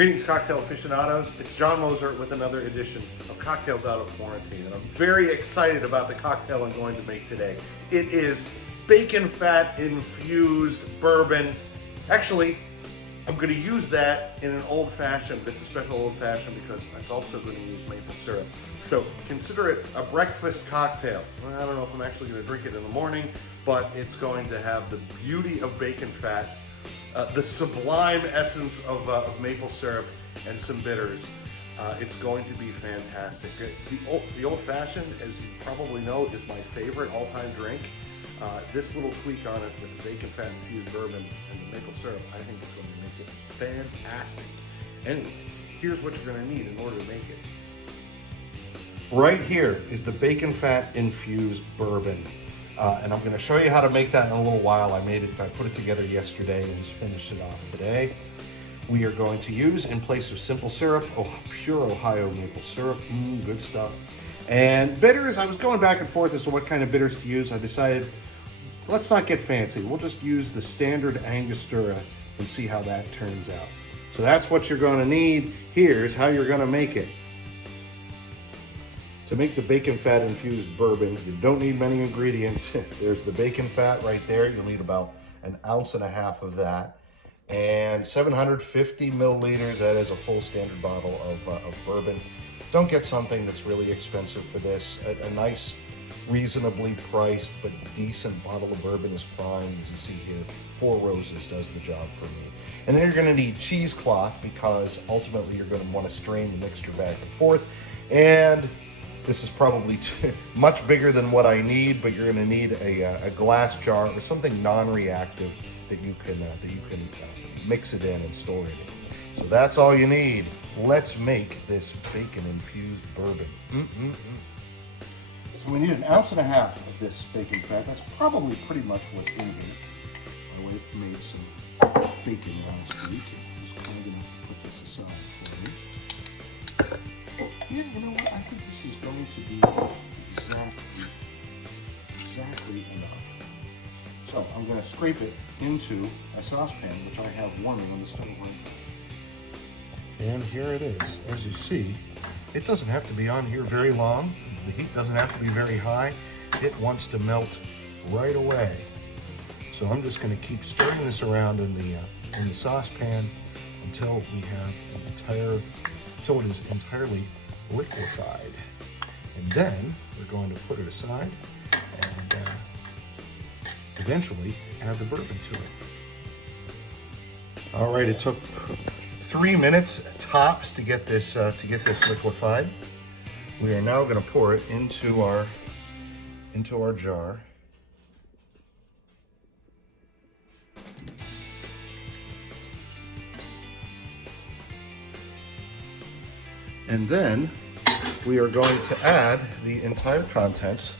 Greetings, cocktail aficionados. It's John Moser with another edition of Cocktails Out of Quarantine, and I'm very excited about the cocktail I'm going to make today. It is bacon fat infused bourbon. Actually, I'm going to use that in an old fashioned. It's a special old fashioned because I'm also going to use maple syrup. So consider it a breakfast cocktail. Well, I don't know if I'm actually going to drink it in the morning, but it's going to have the beauty of bacon fat, the sublime essence of maple syrup, and some bitters. It's going to be fantastic. The old fashioned, as you probably know, is my favorite all-time drink. This little tweak on it with the bacon fat infused bourbon and the maple syrup, I think it's going to make it fantastic. Anyway, here's what you're going to need in order to make it. Right here is the bacon fat infused bourbon. And I'm going to show you how to make that in a little while. I put it together yesterday and just finished it off today. We are going to use, in place of simple syrup, pure Ohio maple syrup. Good stuff. And bitters, I was going back and forth as to what kind of bitters to use. I decided, let's not get fancy. We'll just use the standard Angostura and see how that turns out. So that's what you're going to need. Here's how you're going to make it. To make the bacon fat infused bourbon, you don't need many ingredients. There's the bacon fat right there. You'll need about 1.5 ounces of that. And 750 milliliters, that is a full standard bottle of bourbon. Don't get something that's really expensive for this. A nice, reasonably priced, but decent bottle of bourbon is fine. As you see here, Four Roses does the job for me. And then you're gonna need cheesecloth because ultimately you're gonna wanna strain the mixture back and forth. And this is probably much bigger than what I need, but you're going to need a glass jar or something non-reactive that you can mix it in and store it in. So that's all you need. Let's make this bacon-infused bourbon. So we need 1.5 ounces of this bacon fat. That's probably pretty much what's in here. My wife made some bacon last week. I'm just kind of going to put this aside for you. Yeah, you know what? I think this is going to be exactly enough. So I'm going to scrape it into a saucepan, which I have warming on the stove right now. And here it is. As you see, it doesn't have to be on here very long. The heat doesn't have to be very high. It wants to melt right away. So I'm just going to keep stirring this around in the saucepan until we have until it is entirely liquefied. And then we're going to put it aside and eventually add the bourbon to it. All right, it took 3 minutes tops to get this liquefied. We are now going to pour it into our jar. And then we are going to add the entire contents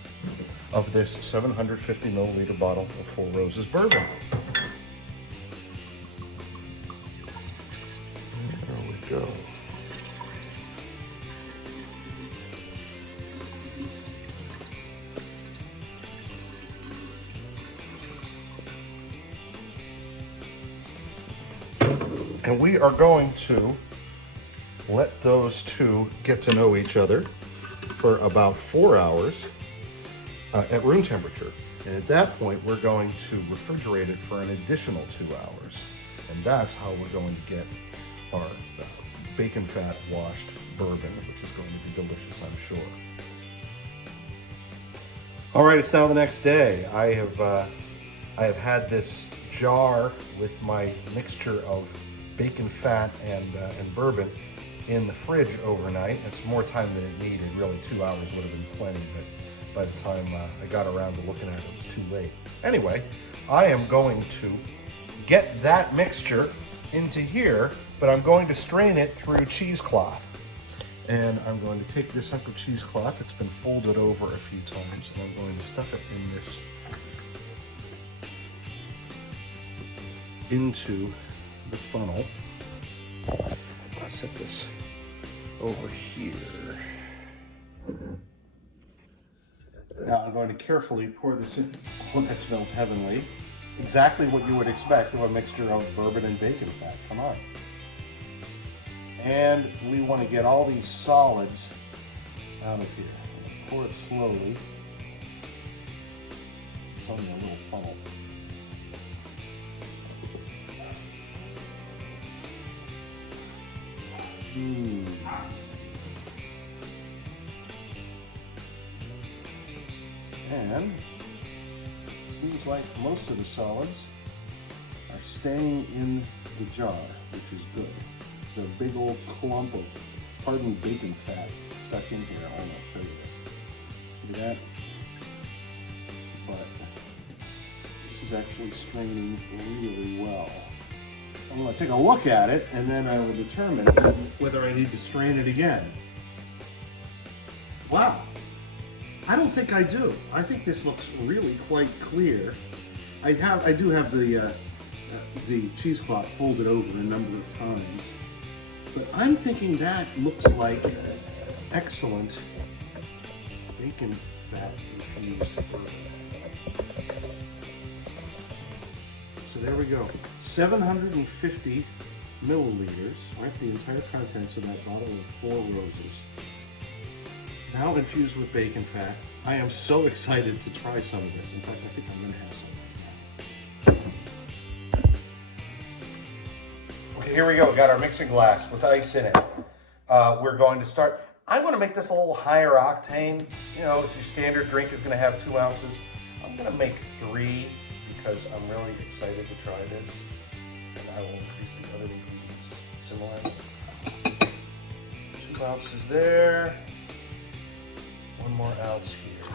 of this 750 milliliter bottle of Four Roses bourbon. There we go. And we are going to let those two get to know each other for about 4 hours at room temperature. And at that point, we're going to refrigerate it for an additional 2 hours. And that's how we're going to get our bacon fat washed bourbon, which is going to be delicious, I'm sure. All right, it's now the next day. I have had this jar with my mixture of bacon fat and bourbon in the fridge overnight. It's more time than it needed. Really, 2 hours would have been plenty, but by the time I got around to looking at it, it was too late. Anyway, I am going to get that mixture into here, but I'm going to strain it through cheesecloth. And I'm going to take this hunk of cheesecloth that's been folded over a few times, and I'm going to stuff it in this, into the funnel. I'll set this over here. Now I'm going to carefully pour this in. Oh, that smells heavenly. Exactly what you would expect of a mixture of bourbon and bacon fat. Come on. And we want to get all these solids out of here. Pour it slowly. It's only a little funnel. And it seems like most of the solids are staying in the jar, which is good. There's a big old clump of hardened bacon fat stuck in here. I'll show you this. See that? But this is actually straining really well. I'm going to take a look at it, and then I will determine whether I need to strain it again. Wow, I don't think I do. I think this looks really quite clear. I do have the cheesecloth folded over a number of times, but I'm thinking that looks like excellent bacon fat infused bourbon. So there we go, 750 milliliters, right? The entire contents of that bottle of Four Roses. Now infused with bacon fat. I am so excited to try some of this. In fact, I think I'm gonna have some right now. Okay, here we go. We got our mixing glass with ice in it. We're going to start. I want to make this a little higher octane. You know, so your standard drink is gonna have 2 ounces. I'm gonna make 3. Because I'm really excited to try this, and I will increase the other ingredients similarly. 2 ounces there, 1 more ounce here.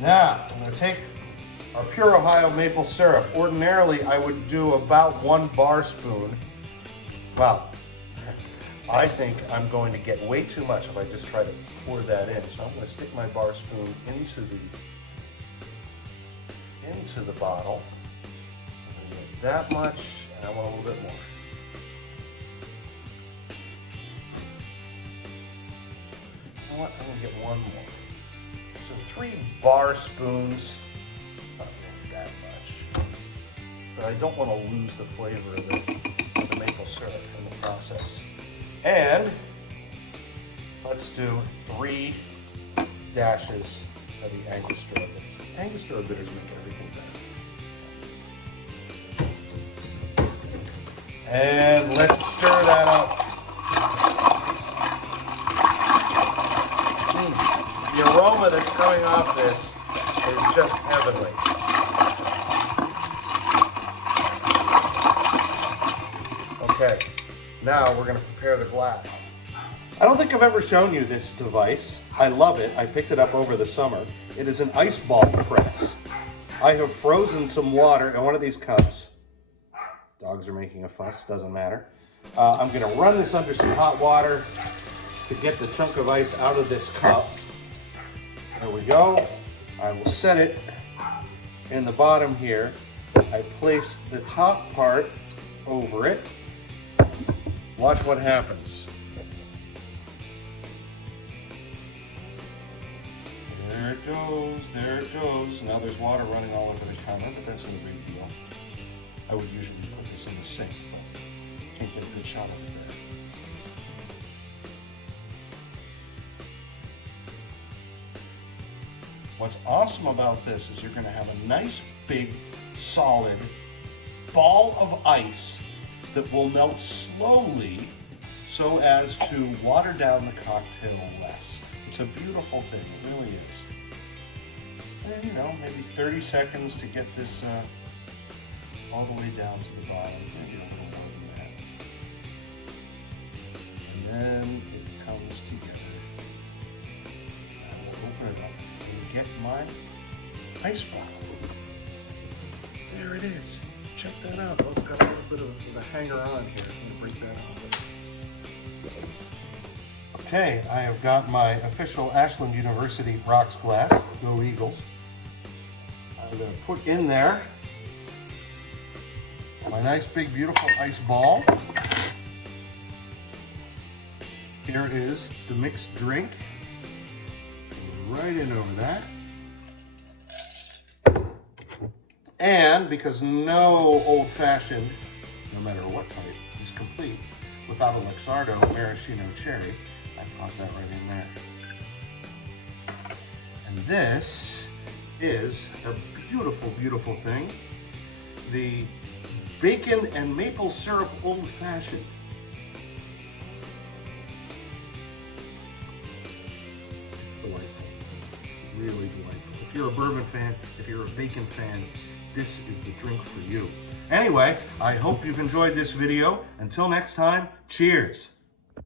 Now, I'm going to take our Pure Ohio maple syrup. Ordinarily, I would do about 1 bar spoon. Well, I think I'm going to get way too much if I just try to pour that in. So I'm going to stick my bar spoon into the bottle. I'm gonna get that much, and I want a little bit more. You know what? I'm gonna get 1 more. So 3 bar spoons. It's not really that much, but I don't want to lose the flavor of the maple syrup in the process. And let's do 3 dashes of the Angostura bitters. Angostura bitters make everything better. And let's stir that up. The aroma that's coming off this is just heavenly. Okay, now we're going to prepare the glass. I don't think I've ever shown you this device. I love it. I picked it up over the summer. It is an ice ball press. I have frozen some water in one of these cups. Dogs are making a fuss, doesn't matter. I'm gonna run this under some hot water to get the chunk of ice out of this cup. There we go. I will set it in the bottom here. I place the top part over it. Watch what happens. There it goes, there it goes. Now there's water running all over the counter, but that's no big deal. I would usually put this in the sink, but can't get a good shot of it there. What's awesome about this is you're gonna have a nice big solid ball of ice that will melt slowly so as to water down the cocktail less. It's a beautiful thing, it really is. And you know, maybe 30 seconds to get this all the way down to the bottom, maybe a little more than that. And then it comes together. I will open it up and get my ice bottle. There it is. Check that out. Oh, it's got a little bit of a hanger on here. I'm going to break that off. Okay, I have got my official Ashland University rocks glass. Go Eagles. I'm going to put in there my nice big beautiful ice ball. Here it is, the mixed drink. Right in over that. And because no old-fashioned, no matter what type, is complete without a Luxardo maraschino cherry. I brought that right in there. And this is a beautiful, beautiful thing. The bacon and maple syrup old fashioned. It's delightful, really delightful. If you're a bourbon fan, if you're a bacon fan, this is the drink for you. Anyway, I hope you've enjoyed this video. Until next time, cheers.